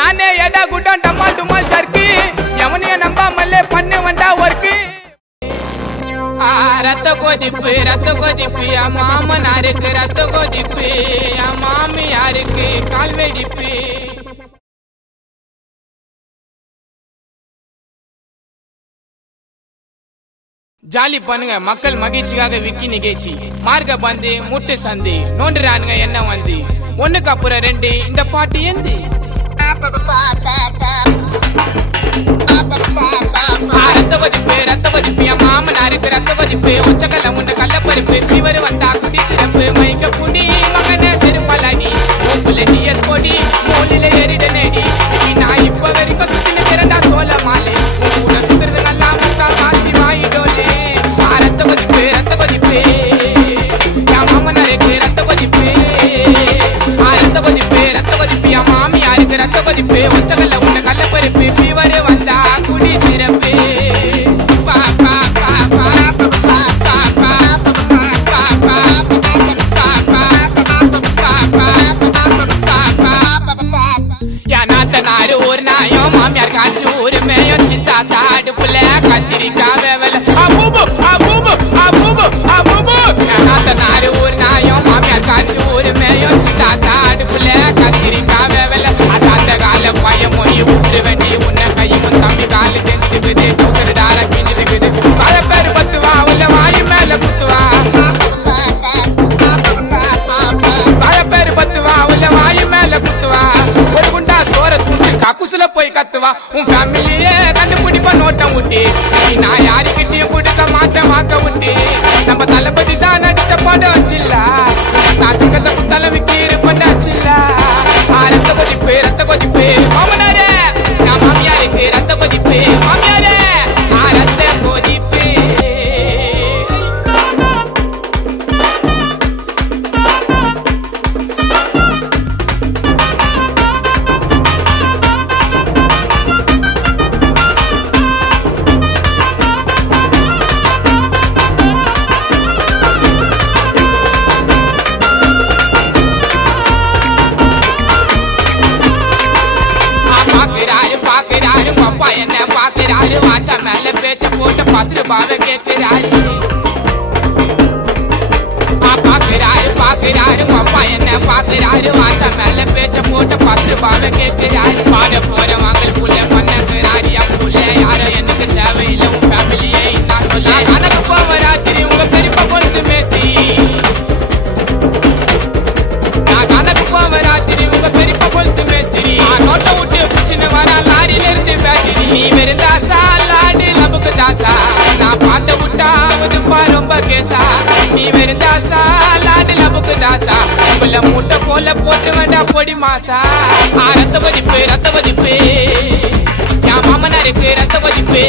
நானே எடா குட்டம் டமால் டுமால் சர்க்கு எவனைய நம்பாமல்லே பண்ணு வந்தா ஒர்க்கு ரத்த கொதிப்பு மாமனாருக்கு ரத்த கொதிப்பு மாமியாருக்கு கால்வெடிப்பு. ஜாலி பண்ணுங்க மக்கள் மகிழ்ச்சிக்காக விக்கி நிகழ்ச்சி மார்க்க பந்து முட்டு சந்தி நோண்டுறானுங்க என்ன வந்து ஒண்ணுக்கு அப்புறம் ரெண்டு இந்த பாட்டு ஏந்து ரத்த கொதிப்பு என் மாமனாருக்கு ரத்த கொதிப்பு ஒச்சக்கல்ல உண்ட கள்ளப்பருப்பு ஃபீவர் வந்தா குடி சிறப்பு மைக்க புடி மகனே செருப்பலாடி டிஎஸ் போடி மூலில ஏறிட நேடி நான் இப்ப வரைக்கும் சுத்தின திறந்தா சோழ மாலை கூட சுத்துறது நல்லா முத்தா காசி வாயிடோலே ரத்த கொதிப்பு என் மாமனாருக்கு ரத்த கொதிப்பு ரத்த கொதிப்பு என் மாமியாருக்கு ரத்த கொதிப்பு ஒச்சக்கல்ல உண்ட கள்ளப்பருப்பு ஃபீவர் வந்தா குடி சிறப்பு. ஒரு நாயம் மாமியார் காய்ச்சி ஒரு மேயம் சித்தா தாடு புள்ள கத்திரிக்காய் வேவல ஒரு நாயம் மாமியார் காய்ச்சி ஒரு மேயம் சித்தா தாடு புள்ள கத்திரிக்காய் வேவல அதாத்த கால பயம் மொழி ஊற்று வேண்டி உன்ன கையும் தம்பி காலு தெரிஞ்சுக்குது கௌசரு தார பிஞ்சுக்குது பல பேர் பத்துவா உள்ள வாயு மேல குத்துவா பல பேர் பத்துவா உள்ள வாயு மேல குத்துவா ஒரு குண்டா சோர தூண்டு கக்குசுல போய் கத்துவா உன் ஃபேமிலியே கண்டுபிடிப்பா நோட்டம் விட்டு நான் யாருக்கிட்டையும் கொடுக்க மாட்டேன் வாக்க விட்டு நம்ம தளபதி தான் நடிச்ச படம் வச்சில்ல நான் சிக்கத்தை குத்தால விக்கி இருப்பண்டாச்சில்ல ரத்த கொதிப்பு மாமனாரே நான் மாமியாருக்கு ரத்த கொதிப்பு மாமியாரே ரத்த கொதிப்பு. பாக்குறாரு அப்பா என்ன பாக்குறாரு வாச்சா மேல பேச்ச போட்டு 10 ரூபாவை கேட்கிறாரு பாக்குறாரு அப்பா என்ன பாக்குறாரு வாச்சா மேல பேச்ச போட்டு 10 ரூபாவை கேட்கிறாரு பாட போற வாங்கல் புள்ள பண்ணாரு என் புள்ள யாரும் எனக்கு தேவையில்லை உன் ஃபேமிலியே நான் சொல்ல கணக்கு போவ ராத்திரி உங்க பெரியப்பா பொறுத்து மேஸ்தி நான் கணக்கு போவ ராத்திரி உங்க பெரியப்பா பொறுத்து மேஸ்திரி நோட்டை விட்டு பிடிச்சின்னு வரா லாரியில இருந்து பேட்டரி நீ வெறும் தாசா லாடி லபுக்கு தாசா நான் பாட்டை விட்டாவதுப்பா ரொம்ப கேசா நீ வெறும் தாசா லாடி லபுக்கு தாசா புள்ள மூட்டை போல போட்டு வேண்டா பொடி மாசா ரத்த கொதிப்பு என் மாமனாருக்கு ரத்த கொதிப்பு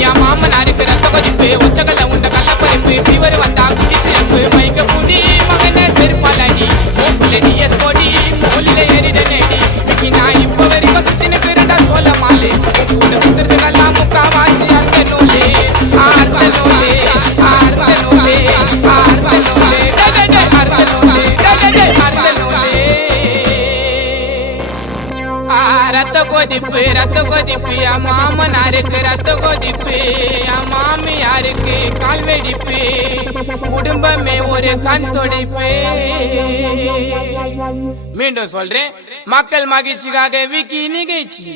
என் மாமனாருக்கு ரத்த கொதிப்பு ஒச்சக்கல்ல உண்ட கள்ளப்பருப்பு ஃபீவர் வந்தா குடி சிறப்பு மைக்க புடி மகனே செருப்பாலாடி டிஎஸ் போடி மூலில ஏறிட நேடி நான் இப்ப வரைக்கும் சுத்தின பிறந்தா சோழ மாலை கூட சுத்துறது நல்லா முக்கா வாசி அர்த்தனூலே ரத்த கொதிப்பு என் மாமனாருக்கு ரத்த கொதிப்பு என் மாமியாருக்கு கால்வெடிப்பு குடும்பமே ஒரு கண் தொடைப்பு. மீண்டும் சொல்றேன் மக்கள் மகிழ்ச்சிக்காக விக்கி நிகழ்ச்சி.